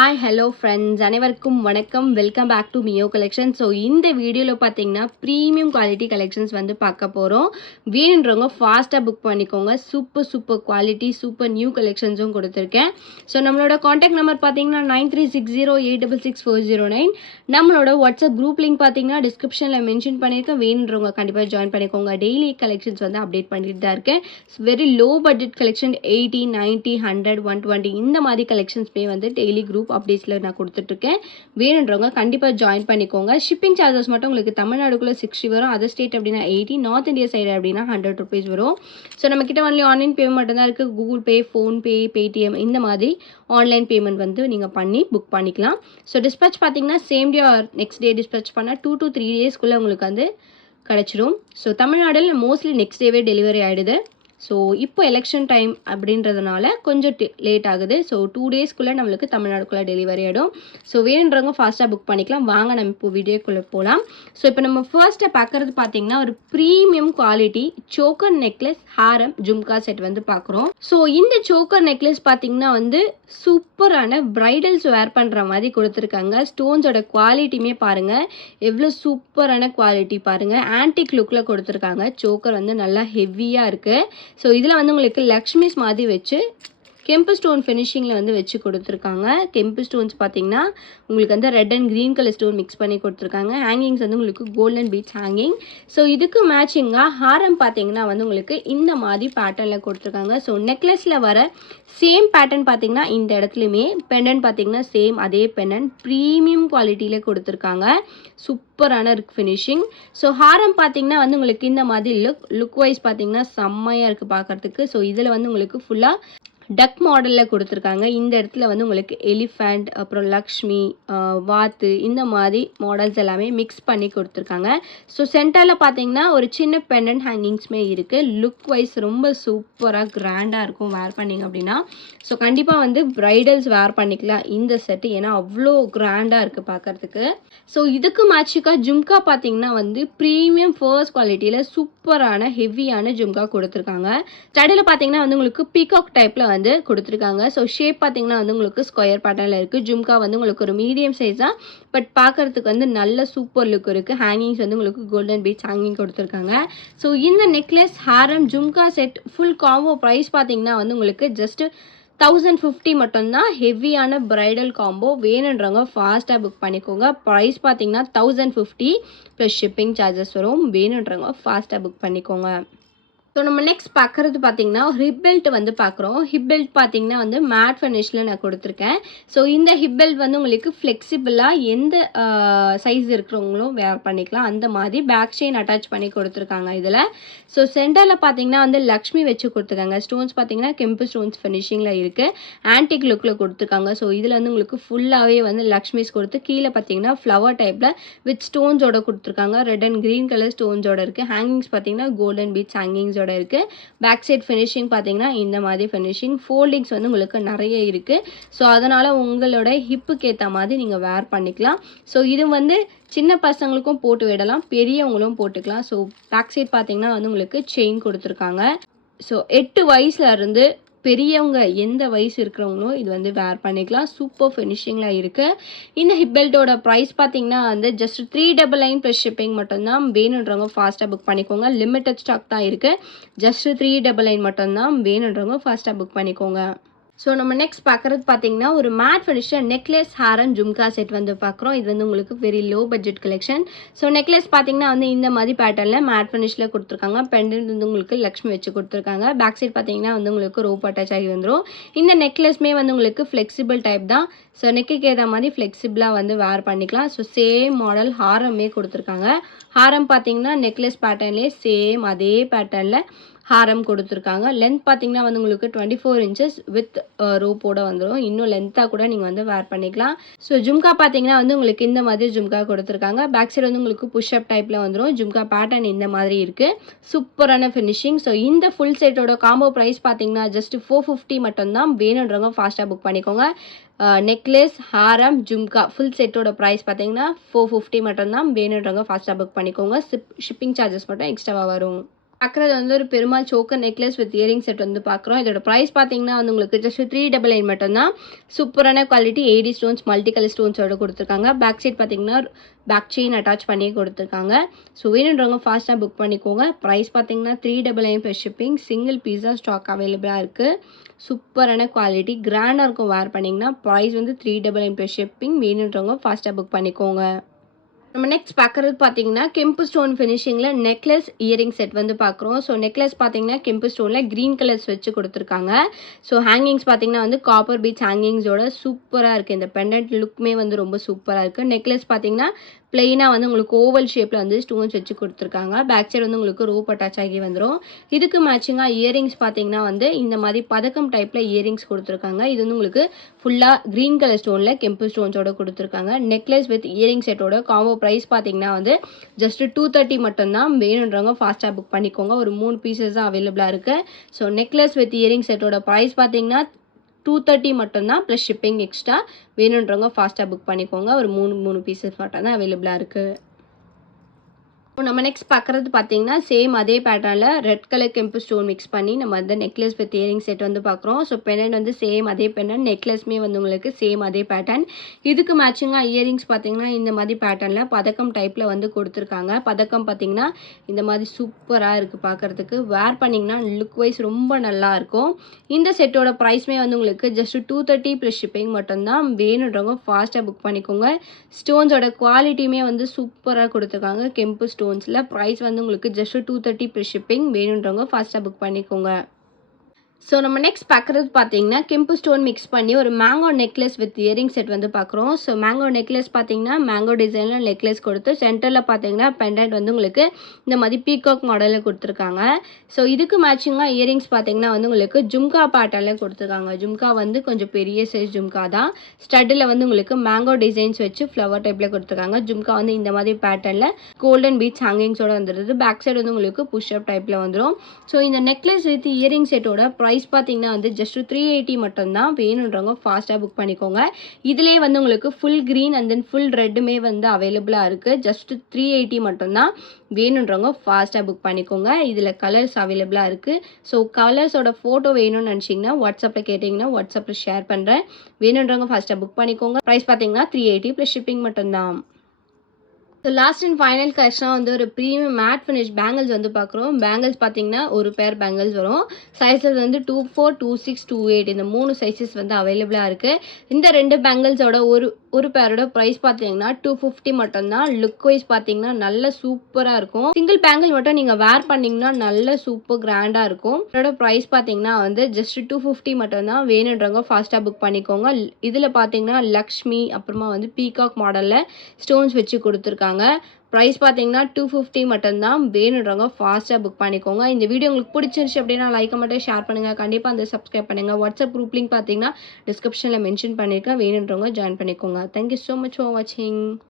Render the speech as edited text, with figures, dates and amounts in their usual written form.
Hi hello friends, அனைவருக்கும் வணக்கம். Welcome back to Mio collection. So இந்த வீடியோவில் பார்த்தீங்கன்னா ப்ரீமியம் குவாலிட்டி கலெக்ஷன்ஸ் வந்து பார்க்க போகிறோம். வேணுன்றவங்க ஃபாஸ்ட்டாக புக் பண்ணிக்கோங்க. சூப்பர் குவாலிட்டி, சூப்பர் நியூ கலெக்ஷன்ஸும் கொடுத்துருக்கேன். ஸோ நம்மளோட காண்டாக்ட் நம்பர் பார்த்தீங்கன்னா 9360866409. நம்மளோட வாட்ஸ்அப் குரூப் லிங்க் பார்த்தீங்கன்னா டிஸ்கிரிப்ஷனில் மென்ஷன் பண்ணியிருக்கேன். வேணுன்றவங்க கண்டிப்பாக ஜாயின் பண்ணிக்கோங்க. டெய்லி கலெக்ஷன்ஸ் வந்து அப்டேட் பண்ணிட்டு தான் இருக்கேன். வெரி லோ பட்ஜெட் கலெக்ஷன் 80, 90, 100, 120 இந்த மாதிரி கலெக்ஷன்ஸ்மே வந்து டெய்லி குரூப் அப்டேட்ஸில் நான் கொடுத்துட்ருக்கேன். வேணுன்றவங்க கண்டிப்பாக ஜாயின் பண்ணிக்கோங்க. ஷிப்பிங் சார்ஜஸ் மட்டும் உங்களுக்கு தமிழ்நாடுக்குள்ளே 60 வரும். அதர் ஸ்டேட் அப்படின்னா 80, நார்த் இந்தியா சைடு அப்படின்னா 100 ருபீஸ் வரும். ஸோ நம்மக்கிட்ட ஒன்லி ஆன்லைன் பேமெண்ட் மட்டும்தான் இருக்குது. கூகுள் பே, ஃபோன்பே, பேடிஎம் இந்த மாதிரி ஆன்லைன் பேமெண்ட் வந்து நீங்கள் பண்ணி புக் பண்ணிக்கலாம். ஸோ டிஸ்பேச் பார்த்தீங்கன்னா same day or next day dispatch பண்ணால் 2 to 3 டேஸ்க்குள்ளே உங்களுக்கு வந்து கிடச்சிரும். ஸோ தமிழ்நாட்டில் மோஸ்ட்லி நெக்ஸ்ட் டேவே டெலிவரி ஆகிடுது. ஸோ இப்போ எலெக்ஷன் டைம் அப்படின்றதுனால கொஞ்சம் லேட் ஆகுது. ஸோ 2 டேஸ்க்குள்ளே நம்மளுக்கு தமிழ்நாடுக்குள்ளே டெலிவரி ஆகிடும். ஸோ வேணுன்றவங்க ஃபாஸ்ட்டாக புக் பண்ணிக்கலாம். வாங்க நம்ம இப்போ வீடியோக்குள்ளே போகலாம். ஸோ இப்போ நம்ம ஃபர்ஸ்ட்டாக பார்க்குறது பார்த்தீங்கன்னா ஒரு ப்ரீமியம் குவாலிட்டி சோக்கர் நெக்லஸ் ஹாரம் ஜும்கா செட் வந்து பார்க்குறோம். ஸோ இந்த சோக்கர் நெக்லஸ் பார்த்தீங்கன்னா வந்து சூப்பரான பிரைடல்ஸ் வேர் பண்ணுற மாதிரி கொடுத்துருக்காங்க. ஸ்டோன்ஸோட குவாலிட்டியுமே பாருங்கள், எவ்வளோ சூப்பரான குவாலிட்டி பாருங்கள். ஆன்டிக் லுக்கில் கொடுத்துருக்காங்க. சோக்கர் வந்து நல்லா ஹெவியாக இருக்குது. ஸோ இதில் வந்து உங்களுக்கு லக்ஷ்மிஸ் மாதிரி வச்சு கெம்பு ஸ்டோன் ஃபினிஷிங்கில் வந்து வச்சு கொடுத்துருக்காங்க. கெம்பு ஸ்டோன்ஸ் பார்த்தீங்கன்னா உங்களுக்கு வந்து red and green colour stone mix பண்ணி கொடுத்துருக்காங்க. ஹேங்கிங்ஸ் வந்து உங்களுக்கு கோல்டன் பீட்ஸ் ஹேங்கிங். ஸோ இதுக்கு மேட்சிங்காக ஹாரம் பார்த்தீங்கன்னா வந்து உங்களுக்கு இந்த மாதிரி பேட்டர்னில் கொடுத்துருக்காங்க. ஸோ நெக்லஸில் வர சேம் பேட்டர்ன் பார்த்தீங்கன்னா இந்த இடத்துலையுமே பெண்டன்ட் பார்த்தீங்கன்னா சேம் அதே பெண்டன்ட் ப்ரீமியம் குவாலிட்டியில் கொடுத்துருக்காங்க. சூப்பரான இருக்கு ஃபினிஷிங். ஸோ ஹாரம் பார்த்தீங்கன்னா வந்து உங்களுக்கு இந்த மாதிரி லுக் வைஸ் பார்த்தீங்கன்னா செம்மையாக இருக்குது பார்க்குறதுக்கு. ஸோ இதில் வந்து உங்களுக்கு ஃபுல்லாக டக் மாடலில் கொடுத்துருக்காங்க. இந்த இடத்துல வந்து உங்களுக்கு எலிஃபண்ட், அப்புறம் லக்ஷ்மி, வாத்து இந்த மாதிரி மாடல்ஸ் எல்லாமே மிக்ஸ் பண்ணி கொடுத்துருக்காங்க. ஸோ சென்டரில் பார்த்தீங்கன்னா ஒரு சின்ன பெண்டன்ட் ஹேங்கிங்ஸுமே இருக்குது. லுக் வைஸ் ரொம்ப சூப்பராக கிராண்டாக இருக்கும் வேர் பண்ணிங்க அப்படின்னா. ஸோ கண்டிப்பாக வந்து ப்ரைடல்ஸ் வேர் பண்ணிக்கலாம் இந்த செட்டு, ஏன்னா அவ்வளோ கிராண்டாக இருக்குது பார்க்குறதுக்கு. ஸோ இதுக்கு மேட்சுக்காக ஜும்கா பார்த்தீங்கன்னா வந்து ப்ரீமியம் ஃபர்ஸ்ட் குவாலிட்டியில் சூப்பரான ஹெவியான ஜும்கா கொடுத்துருக்காங்க. ஸ்டடியில் பார்த்தீங்கன்னா வந்து உங்களுக்கு பீகாக் டைப்பில் வந்து கொடுத்துருக்காங்க. ஸோ ஷேப் பார்த்தீங்கன்னா வந்து உங்களுக்கு ஸ்கொயர் பேட்டர்னில் இருக்குது. ஜும்கா வந்து உங்களுக்கு ஒரு மீடியம் சைஸ் தான், பட் பார்க்குறதுக்கு வந்து நல்ல சூப்பர் லுக் இருக்குது. ஹேங்கிங்ஸ் வந்து உங்களுக்கு கோல்டன் பீட்ஸ் ஹேங்கிங் கொடுத்துருக்காங்க. ஸோ இந்த நெக்லஸ் ஹாரம் jhumka set full combo price பார்த்தீங்கன்னா வந்து உங்களுக்கு ஜஸ்ட் 1050 மட்டும்தான். ஹெவியான பிரைடல் காம்போ. வேணுன்றவங்க ஃபாஸ்ட்டாக புக் பண்ணிக்கோங்க. ப்ரைஸ் பார்த்தீங்கன்னா 1050 ப்ளஸ் ஷிப்பிங் சார்ஜஸ் வரும். வேணுன்றவங்க ஃபாஸ்ட்டாக புக் பண்ணிக்கோங்க. ஸோ நம்ம நெக்ஸ்ட் பார்க்குறது பார்த்தீங்கன்னா ஹிப் பெல்ட் வந்து பார்க்குறோம். ஹிப் பெல்ட் பார்த்தீங்கன்னா வந்து மேட் ஃபினிஷில் நான் கொடுத்துருக்கேன். ஸோ இந்த ஹிப் பெல்ட் வந்து உங்களுக்கு ஃப்ளெக்சிபிளாக எந்த சைஸ் இருக்கிறவங்களும் வேர் பண்ணிக்கலாம். அந்த மாதிரி பேக் செயின் அட்டாச் பண்ணி கொடுத்துருக்காங்க இதில். ஸோ சென்டரில் பார்த்தீங்கன்னா வந்து லக்ஷ்மி வச்சு கொடுத்துருக்காங்க. ஸ்டோன்ஸ் பார்த்தீங்கன்னா கெம்பு ஸ்டோன்ஸ் ஃபினிஷிங்கில் இருக்குது. ஆன்டிக் லுக்கில் கொடுத்துருக்காங்க. ஸோ இதில் வந்து உங்களுக்கு ஃபுல்லாகவே வந்து லக்ஷ்மிஸ் கொடுத்து கீழே பார்த்தீங்கன்னா ஃப்ளவர் டைப்பில் வித் ஸ்டோன்ஸோட கொடுத்துருக்காங்க. ரெட் அண்ட் க்ரீன் கலர் ஸ்டோன்ஸோட இருக்குது. ஹேங்கிங்ஸ் பார்த்தீங்கன்னா கோல்டன் பீட்ஸ் ஹேங்கிங்ஸ் இருக்கு. பேக் சைட் ஃபினிஷிங் பார்த்தீங்கன்னா இந்த மாதிரி ஃபினிஷிங். ஃபோல்டிங்ஸ் வந்து உங்களுக்கு நிறைய இருக்கு. ஸோ அதனால உங்களோட ஹிப்புக்கு ஏற்ற மாதிரி நீங்கள் வேர் பண்ணிக்கலாம். ஸோ இது வந்து சின்ன பசங்களுக்கும் போட்டு விடலாம், பெரியவங்களும் போட்டுக்கலாம். ஸோ பேக் சைட் பார்த்தீங்கன்னா வந்து உங்களுக்கு செயின் கொடுத்துருக்காங்க. ஸோ 8 வயசுல இருந்து பெரியவங்க எந்த வயசு இருக்கிறவங்களும் இது வந்து வேர் பண்ணிக்கலாம். சூப்பர் ஃபினிஷிங்கில் இருக்குது. இந்த ஹிப் பெல்ட்டோட ப்ரைஸ் பார்த்தீங்கன்னா வந்து ஜஸ்ட் 399 ப்ளஸ் ஷிப்பிங் மட்டும்தான். வேணுன்றவங்க ஃபாஸ்ட்டாக புக் பண்ணிக்கோங்க. லிமிட்டட் ஸ்டாக் தான் இருக்குது. ஜஸ்ட் 399 மட்டும்தான். வேணுன்றவங்க ஃபாஸ்ட்டாக புக் பண்ணிக்கோங்க. ஸோ நம்ம நெக்ஸ்ட் பார்க்குறது பார்த்தீங்கன்னா ஒரு மேட் ஃபினிஷர் நெக்லஸ் ஹாரம் ஜும்கா செட் வந்து பார்க்குறோம். இது வந்து உங்களுக்கு very low budget collection. So necklace பார்த்தீங்கன்னா வந்து இந்த மாதிரி பேட்டர்னில் மேட் ஃபினிஷில் கொடுத்துருக்காங்க. பெண்டன்ட் வந்து உங்களுக்கு லக்ஷ்மி வச்சு கொடுத்துருக்காங்க. பேக் சைட் பார்த்தீங்கன்னா வந்து உங்களுக்கு ரோப் அட்டாச் ஆகி வந்துடும். இந்த நெக்லஸ்மே வந்து உங்களுக்கு ஃப்ளெக்சிபிள் டைப் தான். ஸோ நெக்குக்கு ஏற்ற மாதிரி ஃப்ளெக்சிபிளாக வந்து வேர் பண்ணிக்கலாம். ஸோ சேம் மாடல் ஹாரமே கொடுத்துருக்காங்க. ஹாரம் பார்த்தீங்கன்னா நெக்லஸ் பேட்டர்ன்லேயே சேம் அதே பேட்டர்னில் ஹாரம் கொடுத்துருக்காங்க. லென்த் பார்த்தீங்கன்னா வந்து உங்களுக்கு 24 inches வித் ரோப்போட வந்துடும். இன்னும் லென்த்தாக கூட நீங்கள் வந்து வேர் பண்ணிக்கலாம். ஸோ ஜும்கா பார்த்தீங்கன்னா வந்து உங்களுக்கு இந்த மாதிரி ஜும்கா கொடுத்துருக்காங்க. பேக் சைடு வந்து உங்களுக்கு புஷ்அப் டைப்பில் வந்துடும். ஜும்கா பேட்டர்ன் இந்த மாதிரி இருக்குது. சூப்பரான ஃபினிஷிங். ஸோ இந்த ஃபுல் செட்டோட காம்போ ப்ரைஸ் பார்த்தீங்கன்னா ஜஸ்ட் 450 மட்டும்தான். வேணுன்றவங்க ஃபாஸ்ட்டாக புக் பண்ணிக்கோங்க. நெக்லஸ் ஹாரம் ஜும்கா ஃபுல் செட்டோட ப்ரைஸ் பார்த்தீங்கன்னா 450 மட்டும்தான். வேணுன்றவங்க ஃபாஸ்ட்டாக புக் பண்ணிக்கோங்க. ஷிப்பிங் சார்ஜஸ் மட்டும் எக்ஸ்ட்ராவாக வரும். பார்க்குறது வந்து ஒரு Perumal choker necklace with earring set வந்து பார்க்குறோம். இதோட ப்ரைஸ் பார்த்தீங்கன்னா வந்து உங்களுக்கு ஜஸ்ட் 399 மட்டும்தான். சூப்பரான quality AD stones, multi colour ஸ்டோன்ஸோட குடுத்துருக்காங்க. பேக் சைட் பார்த்தீங்கன்னா, பேக் செயின் அட்டாச் பண்ணி குடுத்துருக்காங்க. ஸோ வேணுன்றவங்க ஃபாஸ்ட்டா புக் பண்ணிக்கோங்க. ப்ரைஸ் பார்த்தீங்கன்னா 399 ப்ளஸ் ஷிப்பிங். சிங்கிள் பீஸ் தான் ஸ்டாக் அவைலபிளா இருக்கு. சூப்பரான குவாலிட்டி கிராண்டா இருக்கும் வேர் பண்ணீங்கன்னா. ப்ரைஸ் வந்து 399 ப்ளஸ் ஷிப்பிங். வேணுன்றவங்க ஃபாஸ்ட்டா புக் பண்ணிக்கோங்க. நம்ம நெக்ஸ்ட் பார்க்குறது பார்த்தீங்கன்னா, கெம்பு ஸ்டோன் ஃபினிஷிங்கில் நெக்லஸ், இயரிங் செட் வந்து பார்க்குறோம். ஸோ நெக்லஸ் பார்த்தீங்கன்னா, கெம்பு ஸ்டோனில் க்ரீன் கலர்ஸ் வச்சு கொடுத்துருக்காங்க. ஸோ ஹேங்கிங்ஸ் பார்த்தீங்கன்னா வந்து காப்பர் பீட்ஸ் ஹேங்கிங்ஸோட சூப்பராக இருக்குது. இந்த பெண்டன்ட் லுக்குமே வந்து ரொம்ப சூப்பராக இருக்குது. நெக்லஸ் பார்த்தீங்கன்னா, பிளெயினாக வந்து உங்களுக்கு ஓவல் ஷேப்பில் வந்து ஸ்டோன்ஸ் வச்சு கொடுத்துருக்காங்க. பேக் சைடு வந்து உங்களுக்கு ரோப் அட்டாச் ஆகி வந்துடும். இதுக்கு மேட்சிங்காக இயரிங்ஸ் பார்த்தீங்கன்னா வந்து இந்த மாதிரி பதக்கம் டைப்பில் இயரிங்ஸ் கொடுத்துருக்காங்க. இது வந்து உங்களுக்கு ஃபுல்லாக க்ரீன் கலர் ஸ்டோனில் கெம்பு ஸ்டோன்ஸோட கொடுத்துருக்காங்க. நெக்லஸ் வித் இயரிங் செட்டோட காம்போ ப்ரைஸ் பார்த்தீங்கன்னா வந்து ஜஸ்ட் 230 மட்டும்தான். வேணுன்றவங்க ஃபாஸ்ட்டாக புக் பண்ணிக்கோங்க. ஒரு 3 பீசஸ் தான் அவைலபிளாக இருக்குது. ஸோ நெக்லஸ் வித் இயரிங் செட்டோட ப்ரைஸ் பார்த்தீங்கன்னா 230 மட்டும்தான் ப்ளஸ் ஷிப்பிங் எக்ஸ்ட்ரா. வேணுன்றவங்க ஃபாஸ்ட்டாக புக் பண்ணிக்கோங்க. ஒரு 3 பீசஸ் மட்டும் தான் அவைலபிளாக இருக்குது. நம்ம நெக்ஸ்ட் பார்க்குறது பார்த்தீங்கன்னா, சேம் அதே பேட்டர்னில் ரெட் கலர் கெம்பு ஸ்டோன் மிக்ஸ் பண்ணி நம்ம வந்து நெக்லஸ் வித் இயரிங் செட் வந்து பார்க்குறோம். ஸோ பெண்டன்ட் வந்து சேம் அதே பெண்டன்ட், நெக்லஸ்மே வந்து உங்களுக்கு சேம் அதே பேட்டர்ன். இதுக்கு மேட்சிங்காக இயரிங்ஸ் பார்த்தீங்கன்னா இந்த மாதிரி பேட்டர்னில் பதக்கம் டைப்பில் வந்து கொடுத்துருக்காங்க. பதக்கம் பார்த்தீங்கன்னா இந்த மாதிரி சூப்பராக இருக்குது பார்க்குறதுக்கு. வேர் பண்ணிங்கன்னா லுக் வைஸ் ரொம்ப நல்லாயிருக்கும். இந்த செட்டோட ப்ரைஸ்மே வந்து உங்களுக்கு ஜஸ்ட் 230 ப்ளஸ் ஷிப்பிங் மட்டும்தான். வேணுன்றவங்க ஃபாஸ்ட்டாக புக் பண்ணிக்கோங்க. ஸ்டோன்ஸோட குவாலிட்டியுமே வந்து சூப்பராக கொடுத்துருக்காங்க. கெம்பு ஸ்டோன்ஸில் ப்ரைஸ் வந்து உங்களுக்கு ஜஸ்ட் 230 ப்ளஸ் ஷிப்பிங். வேணுன்றவங்க ஃபாஸ்ட்டாக புக் பண்ணிக்கோங்க. ஸோ நம்ம நெக்ஸ்ட் பார்க்குறது பார்த்தீங்கன்னா, கெம்பு ஸ்டோன் மிக்ஸ் பண்ணி ஒரு mango necklace with earring set வந்து பார்க்குறோம். ஸோ மேங்கோ நெக்லஸ் பார்த்தீங்கன்னா, மேங்கோ டிசைனில் நெக்லஸ் கொடுத்து சென்டரில் பார்த்தீங்கன்னா பெண்டன்ட் வந்து உங்களுக்கு இந்த மாதிரி பீகாக் மாடலில் கொடுத்துருக்காங்க. ஸோ இதுக்கு மேட்சிங்காக இயரிங்ஸ் பார்த்தீங்கன்னா வந்து உங்களுக்கு ஜும்கா பேட்டர்னில் கொடுத்துருக்காங்க. ஜும்கா வந்து கொஞ்சம் பெரிய சைஸ் ஜும்கா தான். ஸ்டட்டில் வந்து உங்களுக்கு மேங்கோ டிசைன்ஸ் வச்சு ஃப்ளவர் டைப்பில் கொடுத்துருக்காங்க. ஜும்கா வந்து இந்த மாதிரி பேட்டர்னில் கோல்டன் பீட்ஸ் ஹேங்கிங்ஸோட வந்துடுது. பேக் சைடு வந்து உங்களுக்கு புஷ்அப் டைப்பில் வந்துடும். ஸோ இந்த நெக்லஸ் வித் இயரிங் செட்டோட ப்ரைஸ் பார்த்தீங்கன்னா வந்து ஜஸ்ட் 380 மட்டும்தான். வேணுன்றவங்க ஃபாஸ்ட்டாக புக் பண்ணிக்கோங்க. இதிலே வந்து உங்களுக்கு full green and then full ரெட்டுமே வந்து அவைலபிளாக இருக்குது. ஜஸ்ட் 380 மட்டும்தான். வேணுன்றவங்க ஃபாஸ்ட்டாக புக் பண்ணிக்கோங்க. இதில் கலர்ஸ் அவைலபிளாக இருக்குது. ஸோ கலர்ஸோட ஃபோட்டோ வேணும்னு நினச்சிங்கன்னா வாட்ஸ்அப்பில் கேட்டிங்கன்னா வாட்ஸ்அப்பில் ஷேர் பண்ணுறேன். வேணுன்றவங்க ஃபாஸ்ட்டாக புக் பண்ணிக்கோங்க. ப்ரைஸ் பார்த்தீங்கன்னா 380 ப்ளஸ் ஷிப்பிங் மட்டும்தான். ஸோ லாஸ்ட் அண்ட் ஃபைனல் கலெக்ஷனாக வந்து ஒரு ப்ரீமியம் மேட் ஃபினிஷ் பேங்கிள்ஸ் வந்து பார்க்குறோம். பேங்கிள்ஸ் பார்த்தீங்கன்னா ஒரு பேர் பேங்கிள்ஸ் வரும். சைஸஸ் வந்து 24, 26, 28 இந்த 3 சைஸஸ் வந்து அவைலபிளாக இருக்குது. இந்த 2 பேங்கிள்ஸோட ஒரு பேரோட ப்ரைஸ் பார்த்தீங்கன்னா 250 மட்டும்தான். லுக் வைஸ் பார்த்தீங்கன்னா நல்ல சூப்பராக இருக்கும். சிங்கிள் பேங்கிள் மட்டும் நீங்கள் வேர் பண்ணிங்கன்னா நல்ல சூப்பர் கிராண்டாக இருக்கும். இதோட ப்ரைஸ் பார்த்தீங்கன்னா வந்து ஜஸ்ட் 250 மட்டும்தான். வேணுன்றவங்க ஃபாஸ்ட்டாக புக் பண்ணிக்கோங்க. இதில் பார்த்தீங்கன்னா லக்ஷ்மி அப்புறமா வந்து பீகாக் மாடலில் ஸ்டோன்ஸ் வச்சு கொடுத்துருக்காங்க. ப்ரைஸ் பார்த்தீங்கன்னா 250 மட்டும்தான். வேணுன்றவங்க ஃபாஸ்ட்டாக புக் பண்ணிக்கோங்க. இந்த வீடியோ உங்களுக்கு பிடிச்சிருச்சு அப்படின்னா லைக் மட்டும் ஷேர் பண்ணுங்கள். கண்டிப்பாக வந்து சப்ஸ்கிரைப் பண்ணுங்கள். வாட்ஸ்அப் குரூப் லிங்க் பார்த்தீங்கன்னா டிஸ்கிரிப்ஷனில் மென்ஷன் பண்ணியிருக்கேன். வேணுன்றவங்க ஜாயின் பண்ணிக்கோங்க. தேங்க்யூ ஸோ மச் ஃபார் வாட்சிங்.